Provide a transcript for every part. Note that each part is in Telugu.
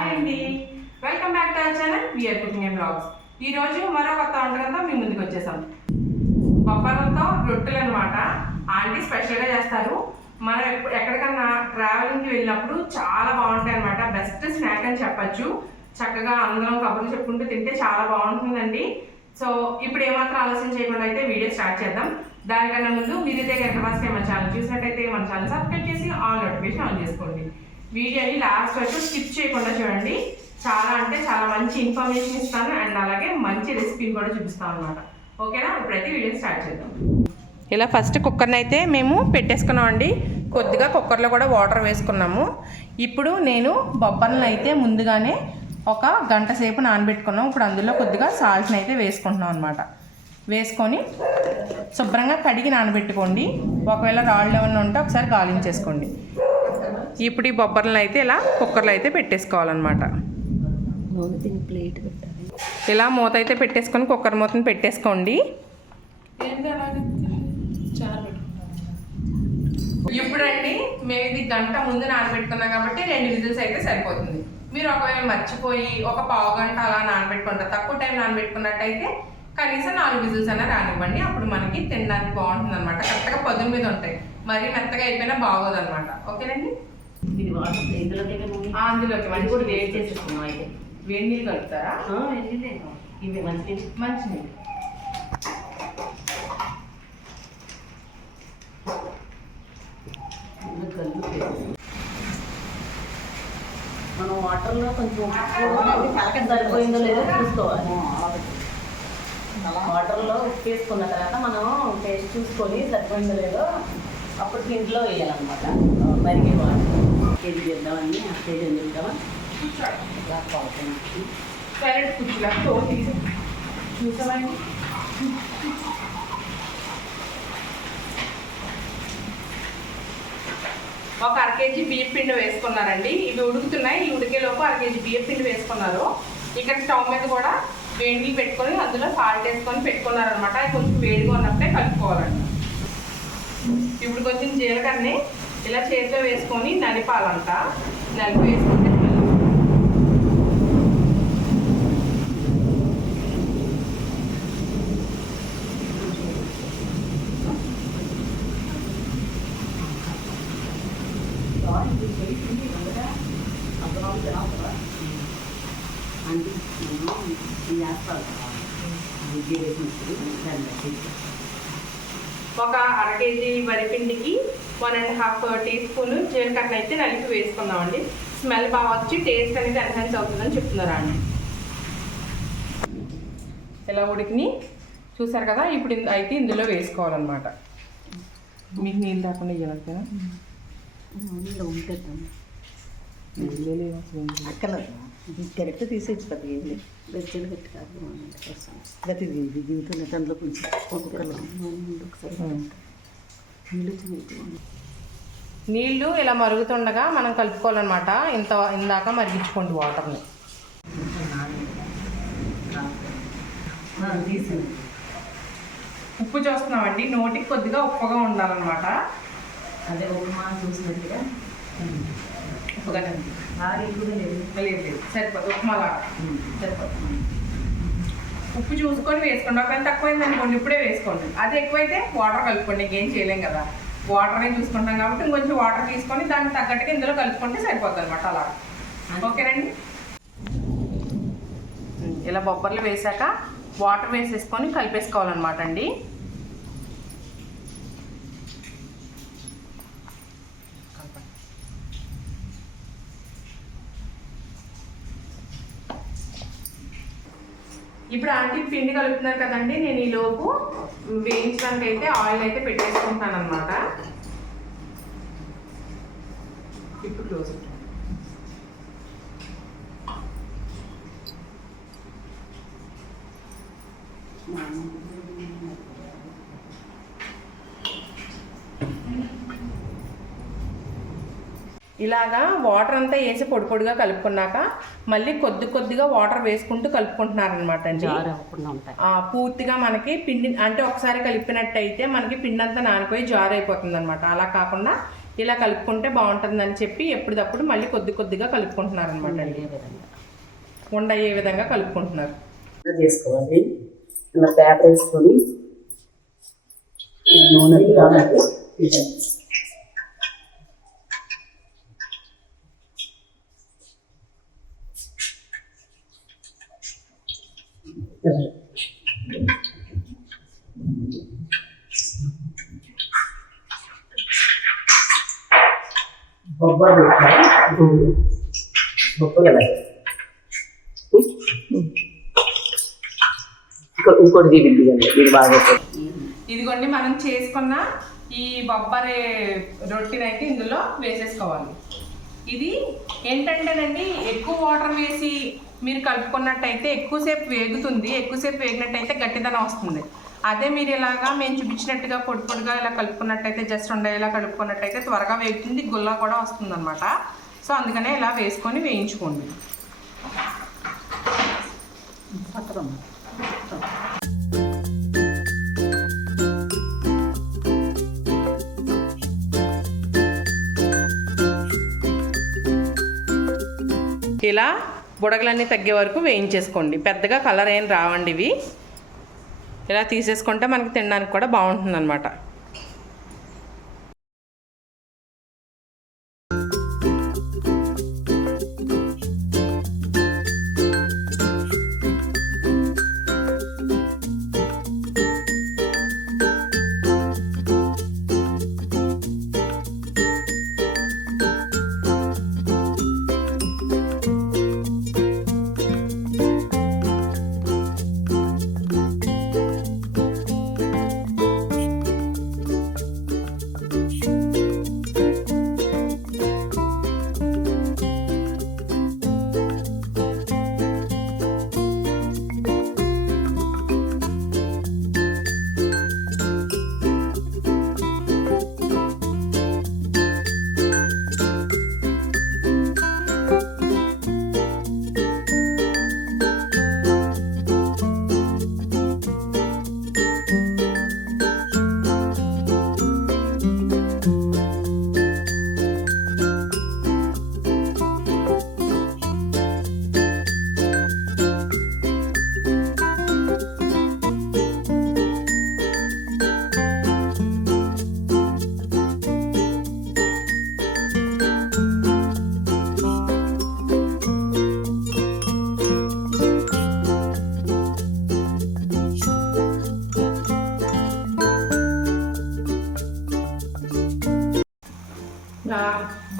హాయ్ అండి. Welcome back to our channel VR cooking and blogs ఈ రోజు మరో కొత్త వంటకంతో మీ ముందుకు వచ్చేసాం. బొబ్బర్లతో రొట్టెలు అనమాట ఆంటీ స్పెషల్గా చేస్తారు. మనం ఎక్కడికన్నా ట్రావెలింగ్కి వెళ్ళినప్పుడు చాలా బాగుంటాయి అనమాట బెస్ట్ స్నాక్ అని చెప్పచ్చు. చక్కగా అందరం కబుర్లు చెప్పుకుంటూ తింటే చాలా బాగుంటుందండి. సో ఇప్పుడు ఏమాత్రం ఆలోచన చేయకుండా అయితే వీడియో స్టార్ట్ చేద్దాం. దానికన్నా ముందు మీరైతే కనుక ఫస్ట్ టైం మన ఛానల్ చూసినట్టయితే మన ఛానల్ సబ్స్క్రైబ్ చేసి ఆల్ నోటిఫికేషన్ ఆన్ చేసుకోండి. వీడియోని లాస్ట్ వరకు స్కిప్ చేయకుండా చూడండి. చాలా అంటే చాలా మంచి ఇన్ఫర్మేషన్ ఇస్తాను అండ్ అలాగే మంచి రెసిపీని కూడా చూపిస్తాను అనమాట ఓకేనా? ఇప్పుడైతే వీడియో స్టార్ట్ చేద్దాం. ఇలా ఫస్ట్ కుక్కర్ని అయితే మేము పెట్టేసుకున్నాం అండి కొద్దిగా కుక్కర్లో కూడా వాటర్ వేసుకున్నాము. ఇప్పుడు నేను బొబ్బర్లను అయితే ముందుగానే ఒక గంట సేపు నానబెట్టుకున్నాం. ఇప్పుడు అందులో కొద్దిగా సాల్ట్ని అయితే వేసుకుంటున్నాం అనమాట వేసుకొని శుభ్రంగా కడిగి నానబెట్టుకోండి. ఒకవేళ రాళ్ళు ఏమన్నా ఉంటే ఒకసారి గాలించేసుకోండి. ఇప్పుడు ఈ బొబ్బర్లను అయితే ఇలా కుక్కర్లో అయితే పెట్టేసుకోవాలన్నమాట. దీని ప్లేట్ పెట్టాలి. ఇలా మూత అయితే పెట్టేసుకొని కుక్కర్ మూతని పెట్టేసుకోండి. ఇప్పుడండి మేము ఇది గంట ముందు నానబెట్టుకున్నాం కాబట్టి రెండు విజిల్స్ అయితే సరిపోతుంది. మీరు ఒకవేళ మర్చిపోయి ఒక పావు గంట అలా నానబెట్టుకుంటారు తక్కువ టైం నానబెట్టుకున్నట్టయితే కనీసం నాలుగు విజిల్స్ అయినా రానివ్వండి. అప్పుడు మనకి తినడానికి బాగుంటుంది అనమాట కరెక్ట్గా పొద్దున మీద ఉంటాయి. మరీ మెత్తగా అయిపోయినా బాగోదు అనమాట ఓకేనండి? అందులోకి అది మంచి కూడా వేడి చేసేసుకున్నాం అయితే. వేడి నీళ్ళు కలుపుతారా? వెళ్ళలేదు ఇవి మంచి మంచి నీళ్ళు. మనం వాటర్లో కొంచెం సరిపోయిందో లేదో చూసుకోవాలి. వాటర్లో ఉప్పు వేసుకున్న తర్వాత మనం టేస్ట్ చూసుకొని సరిపోయిందో లేదో అప్పుడు దీంట్లో వేయాలన్నమాట. మరిగే వాటర్ కేజీ చేద్దామని ఆ కేజీ చేద్దామా ఇలా సరే డైరెక్ట్ చూసామండి ఒక అర కేజీ బియ్యం పిండి వేసుకున్నారండి. ఇవి ఉడుకుతున్నాయి. ఈ ఉడికేలోపు అర కేజీ బియ్యం పిండి వేసుకున్నారు. ఇక్కడ స్టవ్ మీద కూడా వేడి పెట్టుకొని అందులో సాల్ట్ వేసుకొని పెట్టుకున్నారనమాట కొంచెం వేడిగా ఉన్నప్పుడే కలుపుకోవాలండి. ఇప్పుడు కొంచెం జీలకర్రని ఇలా చేతిలో వేసుకొని నలిపాలంట నలిపి వేసుకుంటే అంటే చేస్తారు బుద్ధి వేసినప్పుడు దాన్ని బట్టి ఒక అర కేజీ వరిపిండికి one and half teaspoon జీలకర్ర అయితే నలిపి వేసుకుందామండి. స్మెల్ బాగా వచ్చి టేస్ట్ అనేది ఎన్హాన్స్ అవుతుందని చెప్తున్నారు అండి. ఇలా ఉడికిని చూసారు కదా ఇప్పుడు అయితే ఇందులో వేసుకోవాలన్నమాట. మీకు నీళ్ళు రాకుండా ఇవ్వాలంటేనా అందులో ఉంటుంది కరెక్ట్ తీసేసి పది ఏమి? వెచ్చని పెట్టి కాదు ప్రతి ఇది దిగుతున్న దాంట్లో కొంచెం ఒక్కొక్కరు నీళ్ళు ఇలా మరుగుతుండగా మనం కలుపుకోవాలన్నమాట. ఇంత ఇందాక మరిగించుకోండి వాటర్ని. ఉప్పు చూస్తున్నామండి. నోటికి కొద్దిగా ఉప్పుగా ఉండాలన్నమాట. అదే ఉప్మా చూసినట్టుగా. ఉప్పుగా లేదు. లేదు లేదు. సరిపోతుంది ఉప్పు చూసుకొని వేసుకోండి. ఒకవేళ తక్కువైంది అనుకోండి ఇప్పుడే వేసుకోండి. అది ఎక్కువైతే వాటర్ కలుపుకోండి ఇంకేం చేయలేం కదా. వాటరే చూసుకుంటాం కాబట్టి ఇంకొంచెం వాటర్ తీసుకొని దానికి తగ్గట్టుగా ఇందులో కలుపుకుంటే సరిపోతుంది అనమాట అలా. ఓకేనండి? ఇలా బొబ్బర్లు వేసాక వాటర్ వేసేసుకొని కలిపేసుకోవాలన్నమాట అండి. ఇప్పుడు ఆంటీ పిండి కలుపుతున్నారు కదండి నేను ఈ లోపు వేయించడానికి అయితే ఆయిల్ అయితే పెట్టేసుకుంటాను అనమాట ఇలాగా వాటర్ అంతా వేసి పొడి పొడిగా కలుపుకున్నాక మళ్ళీ కొద్ది కొద్దిగా వాటర్ వేసుకుంటూ అండి. అవ్వకుండా ఉంటాయి. ఆ, పూర్తిగా మనకి పిండి అంటే ఒకసారి కలిపినట్టయితే మనకి పిండి అంతా నానిపోయి జారు అయిపోతుంది అనమాట అలా కాకుండా ఇలా కలుపుకుంటే బాగుంటుందని చెప్పి ఎప్పటికప్పుడు మళ్ళీ కొద్ది కొద్దిగా కలుపుకుంటున్నారు అనమాట అండి. ఉండ అయ్యే విధంగా కలుపుకుంటున్నారు? చేసుకోవాలి. పేపర్ వేసుకొని నూనె కావాలి ఇంకోటి బాగా ఇదిగోండి మనం చేసుకున్న ఈ బొబ్బరి రొట్టెనైతే ఇందులో వేసేసుకోవాలి. ఇది ఏంటంటేనండి ఎక్కువ వాటర్ వేసి మీరు కలుపుకున్నట్టయితే ఎక్కువసేపు వేగుతుంది ఎక్కువసేపు వేగినట్టయితే గట్టిదనం వస్తుంది. అదే మీరు ఇలాగా మేము చూపించినట్టుగా పొడి పొడిగా ఇలా కలుపుకున్నట్టయితే జస్ట్ ఉండేలా కలుపుకున్నట్టయితే త్వరగా వేగుతుంది గుల్లా కూడా వస్తుంది అనమాట సో అందుకనే ఇలా వేసుకొని వేయించుకోండి. ఇలా బుడగలన్నీ తగ్గే వరకు వేయించేసుకోండి. పెద్దగా కలర్ ఏం రావండి ఇవి. ఇలా తీసేసుకుంటే మనకి తినడానికి కూడా బాగుంటుంది అనమాట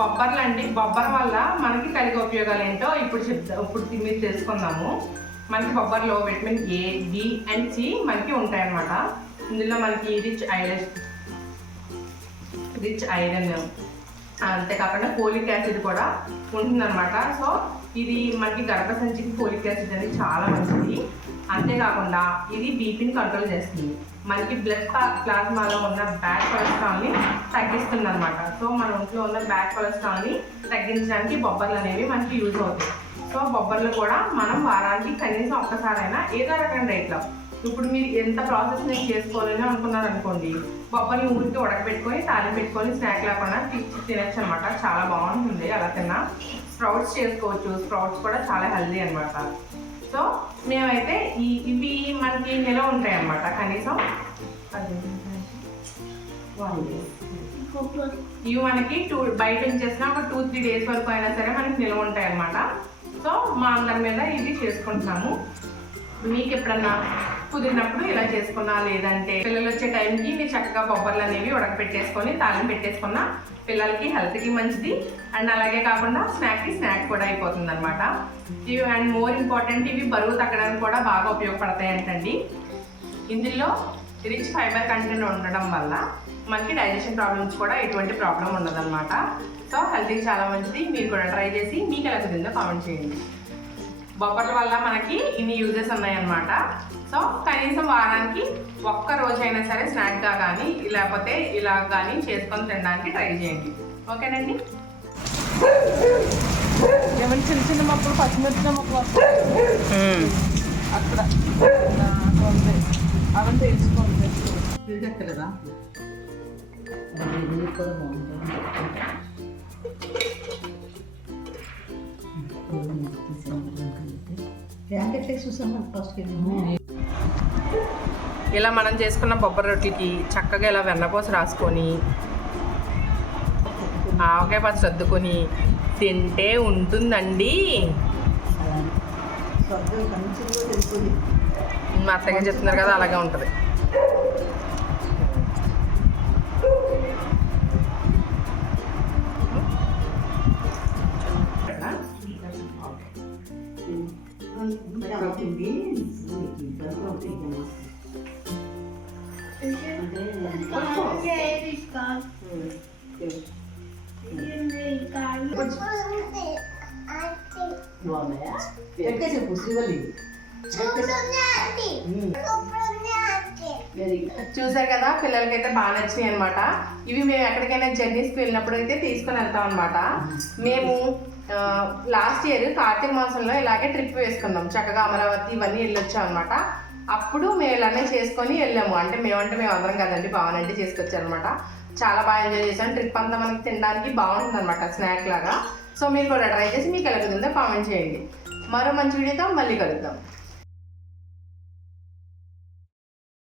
బొబ్బర్లు అండి బొబ్బర్ వల్ల మనకి కలిగే ఉపయోగాలు ఏంటో ఇప్పుడు చెప్తా ఇప్పుడు మీరు తెలుసుకుందాము. మనకి బొబ్బర్లో vitamin A B and C మనకి ఉంటాయన్నమాట. ఇందులో మనకి రిచ్ ఐరన్ రిచ్ ఐరన్ అంతేకాకుండా ఫోలిక్ యాసిడ్ కూడా ఉంటుందన్నమాట. సో ఇది మనకి గర్భసంచికి ఫోలిక్ యాసిడ్ అనేది చాలా మంచిది. అంతేకాకుండా ఇది బీపీని కంట్రోల్ చేస్తుంది. మనకి బ్లడ్ ప్లాస్మాలో ఉన్న బ్యాడ్ కొలెస్ట్రాల్ని తగ్గిస్తుంది అనమాట సో మన ఒంట్లో ఉన్న బ్యాడ్ కొలెస్ట్రాల్ని తగ్గించడానికి బొబ్బర్లు అనేవి మనకి యూజ్ అవుతాయి. సో బొబ్బర్లు కూడా మనం వారానికి కనీసం ఒక్కసారైనా ఏదో రకమైన రేట్లో. ఇప్పుడు మీరు ఎంత ప్రాసెస్ నేను చేసుకోవాలని అనుకున్నారనుకోండి బొబ్బర్ని ఊరికి ఉడకబెట్టుకొని తాళం పెట్టుకొని స్నాక్ లేకుండా తీసి తినచ్చు అనమాట చాలా బాగుంటుంది. అలా తిన్నా స్ప్రౌట్స్ చేసుకోవచ్చు. స్ప్రౌట్స్ కూడా చాలా హెల్దీ అనమాట సో మేమైతే ఈ ఇవి మనకి నిలవ ఉంటాయి అన్నమాట కనీసం ఇవి మనకి టూ బయట ఉంచేసిన ఒక టూ త్రీ డేస్ వరకు అయినా సరే మనకి నిల్వ ఉంటాయి అన్నమాట సో మా అందరి మీద ఇది చేసుకుంటున్నాము. మీకు ఎప్పుడన్నా కుదిరినప్పుడు ఇలా చేసుకున్నా లేదంటే పిల్లలు వచ్చే టైంకి మీరు చక్కగా బొబ్బర్లు అనేవి ఉడకపెట్టేసుకొని తాళం పెట్టేసుకున్నా పిల్లలకి హెల్త్కి మంచిది. అండ్ అలాగే కాకుండా స్నాక్కి స్నాక్ కూడా అయిపోతుంది అనమాట ఇవి అండ్ మోర్ ఇంపార్టెంట్ ఇవి బరువు తగ్గడానికి కూడా బాగా ఉపయోగపడతాయి అంటండి. ఇందులో రిచ్ ఫైబర్ కంటెంట్ ఉండడం వల్ల మనకి డైజెషన్ ప్రాబ్లమ్స్ కూడా ఎటువంటి ప్రాబ్లం ఉండదన్నమాట. సో హెల్త్కి చాలా మంచిది. మీరు కూడా ట్రై చేసి మీకు ఎలా కుదిరిందో కామెంట్ చేయండి. బొబ్బర్ల వల్ల మనకి ఇన్ని యూజెస్ ఉన్నాయన్నమాట. సో కనీసం వారానికి ఒక్క రోజైనా సరే స్నాక్గా కానీ లేకపోతే ఇలా కానీ చేసుకొని తినడానికి ట్రై చేయండి. ఓకేనండి? ఏమైనా చిన్న చిన్న మొక్కలు పచ్చిమిరపకాయ మొక్కలు అక్కడ. అవంతా వేసుకోండి కదా. ఇది కూడా బాగుంటుంది ప్యాకెట్ ఫస్ట్ ఇలా మనం చేసుకున్న బొబ్బరి రొట్టెలకి చక్కగా ఇలా వెన్నపూస రాసుకొని ఆవకాయ పచ్చడి సర్దుకొని తింటే ఉంటుందండి. మా అత్తగారు చెప్తున్నారు కదా అలాగే ఉంటుంది. బాగున్నాయా చెప్పు శ్రీవల్లి చూసారు కదా పిల్లలకైతే బాగా నచ్చినాయి అనమాట ఇవి మేము ఎక్కడికైనా జర్నీస్కి వెళ్ళినప్పుడు అయితే తీసుకొని వెళ్తాం అనమాట మేము లాస్ట్ ఇయర్ కార్తీక మాసంలో ఇలాగే ట్రిప్ వేసుకున్నాం. చక్కగా అమరావతి ఇవన్నీ వెళ్ళొచ్చాం అనమాట అప్పుడు మేము ఇలానే చేసుకొని వెళ్ళాము. అంటే మేమంటే మేము అందరం కదండి బావనంటే చేసుకొచ్చారనమాట. చాలా బాగా ఎంజాయ్ చేసాం ట్రిప్ అంతా మనకి తినడానికి బాగుంటుంది అనమాట స్నాక్ లాగా. సో మీరు కూడా ట్రై చేసి మీకు ఎలా కుదిరితే కామెంట్ చేయండి. మరో మంచి వీడియోతో మళ్ళీ కలుద్దాం.